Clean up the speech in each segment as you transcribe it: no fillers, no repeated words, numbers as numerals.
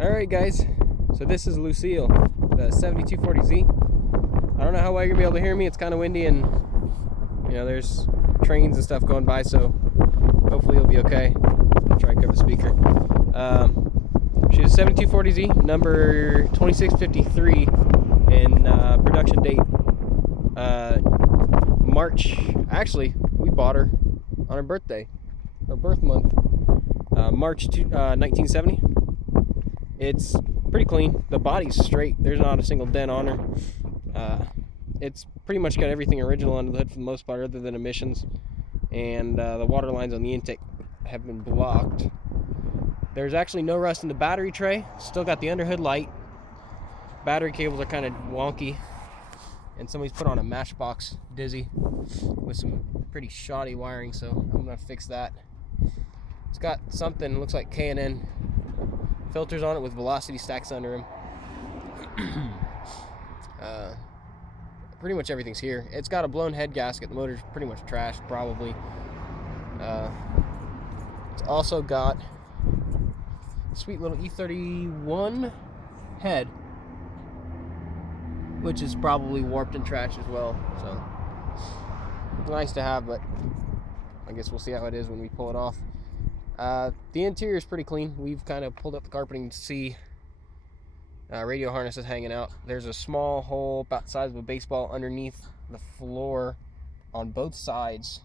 Alright guys, so this is Lucille, the 7240Z. I don't know how well you're going to be able to hear me. It's kind of windy and, you know, there's trains and stuff going by, so hopefully you'll be okay. I'll try and cover the speaker. She's a 7240Z, number 2653, and production date March. Actually, we bought her on her birthday, her birth month, March 1970. It's pretty clean. The body's straight. There's not a single dent on her. It's pretty much got everything original under the hood for the most part, other than emissions. And the water lines on the intake have been blocked. There's actually no rust in the battery tray. Still got the underhood light. Battery cables are kind of wonky. And somebody's put on a matchbox dizzy with some pretty shoddy wiring, so I'm going to fix that. It's got something, looks like K&N filters on it with velocity stacks under them. Pretty much everything's here. It's got a blown head gasket. The motor's pretty much trashed, probably. It's also got a sweet little E31 head, which is probably warped and trashed as well. So nice to have, but I guess we'll see how it is when we pull it off. The interior is pretty clean. We've kind of pulled up the carpeting to see radio harnesses hanging out. There's a small hole about the size of a baseball underneath the floor on both sides.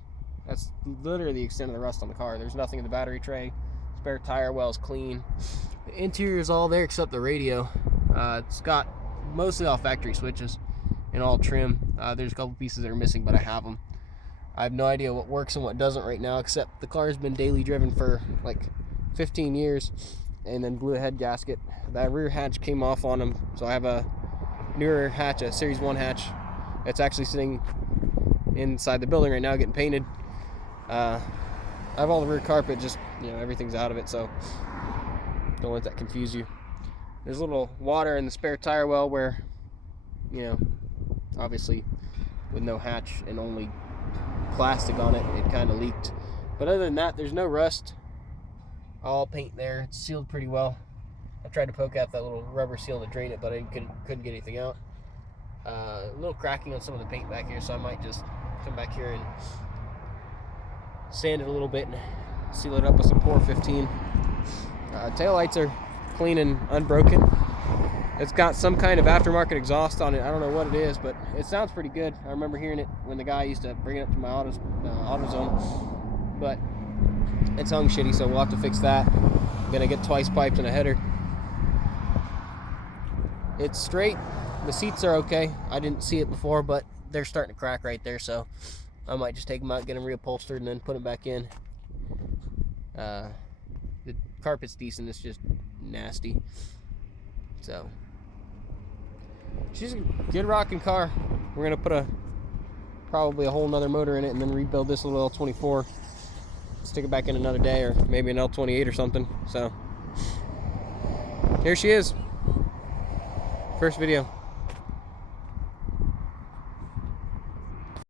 That's literally the extent of the rust on the car. There's nothing in the battery tray. Spare tire well is clean. The interior is all there except the radio. It's got mostly all factory switches and all trim. There's a couple pieces that are missing, but I have them. I have no idea what works and what doesn't right now, except the car has been daily driven for like 15 years and then blew a head gasket. That rear hatch came off on them, so I have a newer hatch, a Series 1 hatch. It's actually sitting inside the building right now getting painted. I have all the rear carpet, just, you know, everything's out of it, so don't let that confuse you. There's a little water in the spare tire well where, you know, obviously with no hatch and only plastic on it, it kind of leaked. But other than that, there's no rust. All paint there. It's sealed pretty well. I tried to poke out that little rubber seal to drain it, but I couldn't get anything out. A little cracking on some of the paint back here, so I might just come back here and sand it a little bit and seal it up with some Pour 15. Taillights are clean and unbroken. It's got some kind of aftermarket exhaust on it. I don't know what it is, but it sounds pretty good. I remember hearing it when the guy used to bring it up to my AutoZone, but it's hung shitty, so we'll have to fix that. I'm gonna get twice piped and a header. It's straight. The seats are okay. I didn't see it before, but they're starting to crack right there, so I might just take them out, get them reupholstered, and then put them back in. The carpet's decent. It's just nasty. So she's a good rocking car. We're gonna put probably a whole nother motor in it and then rebuild this little L24. Stick it back in another day, or maybe an L28 or something. So here she is. First video.